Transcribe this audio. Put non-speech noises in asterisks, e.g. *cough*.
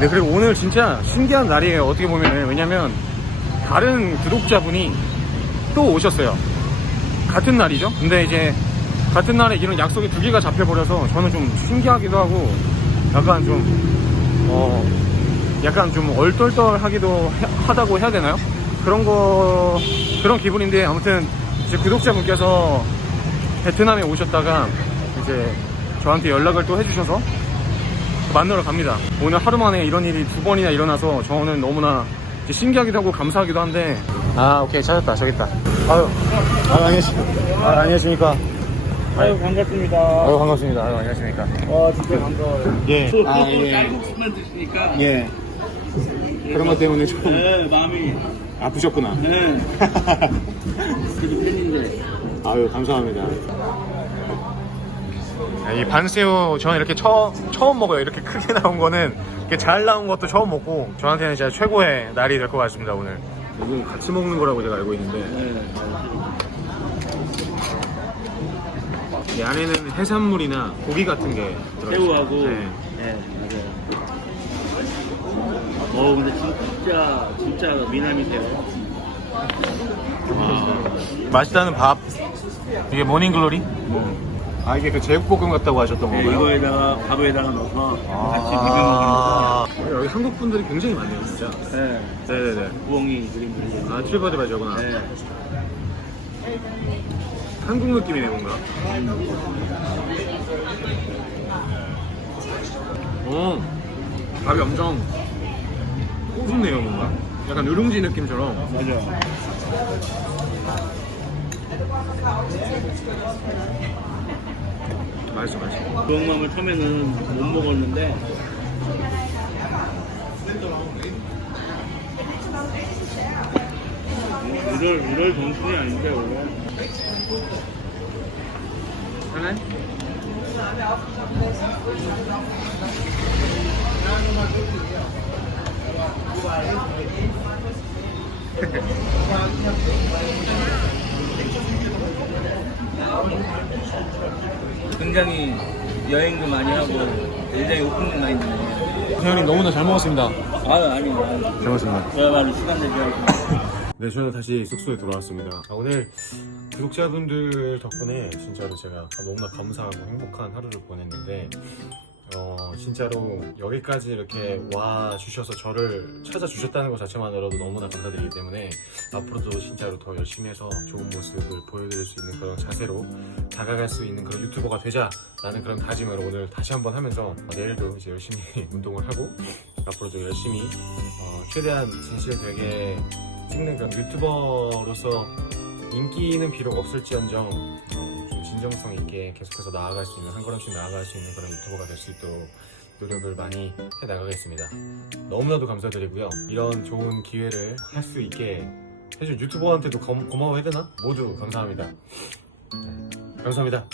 네, 그리고 오늘 진짜 신기한 날이에요. 어떻게 보면은. 왜냐면, 다른 구독자분이 또 오셨어요. 같은 날이죠. 근데 이제, 같은 날에 이런 약속이 두 개가 잡혀버려서 저는 좀 신기하기도 하고, 약간 좀, 어, 약간 좀 얼떨떨하기도 해- 하다고 해야 되나요? 그런 거, 그런 기분인데, 아무튼, 이제 구독자분께서 베트남에 오셨다가, 이제, 저한테 연락을 또 해주셔서, 만나러 갑니다. 오늘 하루 만에 이런 일이 두 번이나 일어나서 저는 너무나 신기하기도 하고 감사하기도 한데. 아, 오케이. 찾았다. 저기 있다. 아유. 아, 안녕하십니까. 아, 안녕하십니까. 아유 반갑습니다. 아유, 반갑습니다. 아유, 안녕하십니까. 와 진짜 반가워요. 예. 아, 예. 쌀국수만 드시니까 예. 그런 것 때문에 좀 네, 마음이 아프셨구나. 네. *laughs* 그래도 팬인데 아유, 감사합니다. 이 반새우 저는 이렇게 처, 처음 먹어요. 이렇게 크게 *laughs* 나온 거는 이렇게 잘 나온 것도 처음 먹고 저한테는 진짜 최고의 날이 될 것 같습니다 오늘. 이건 같이 먹는 거라고 제가 알고 있는데 네. 이 안에는 해산물이나 고기 같은 게 들어있어요. 새우하고 네. 네, 맞아요. 어 근데 진짜 진짜 미남이세요. 맛있다는 밥. 이게 모닝글로리? 아 이게 그 제육볶음 같다고 하셨던 네, 건가요? 이거에다가 밥에다가 넣어서 같이 비벼 아, 여기 한국 분들이 굉장히 많네요 진짜. 거. 네. 네네네. 부엉이 그림 그리고. 아 트리버드바저구나. 네. 한국 느낌이네 뭔가. 어, 밥이 엄청 고소네요 뭔가. 약간 누룽지 느낌처럼. 맞아. 맛있어 맛있어. 부엉맘을 처음에는 못 먹었는데 이럴 이럴 정신이 아닌데 원래. 하나? *laughs* 굉장히 여행도 많이 하고 굉장히 오픈된 마인드네요. 태현이 너무나 잘 먹었습니다. 아 아니 아니. 잘 먹었습니다. 저야말로 시간 내기하고. *laughs* 네, 저는 다시 숙소에 돌아왔습니다. 아, 오늘 구독자분들 덕분에 진짜로 제가 너무나 감사하고 행복한 하루를 보냈는데, 어, 진짜로 여기까지 이렇게 와 주셔서 저를 찾아 주셨다는 것 자체만으로도 너무나 감사드리기 때문에 앞으로도 진짜로 더 열심히 해서 좋은 모습을 보여드릴 수 있는 그런 자세로 다가갈 수 있는 그런 유튜버가 되자라는 그런 다짐을 오늘 다시 한번 하면서 내일도 이제 열심히 *laughs* 운동을 하고 앞으로도 열심히 어, 최대한 진실되게 찍는 그런 유튜버로서 인기는 비록 없을지언정 진정성 있게 계속해서 나아갈 수 있는 한 걸음씩 나아갈 수 있는 그런 유튜버가 될 수 있도록 노력을 많이 해 나가겠습니다. 너무나도 감사드리고요. 이런 좋은 기회를 할 수 있게 해준 유튜버한테도 고, 고마워해야 되나? 모두 감사합니다. 네, 감사합니다.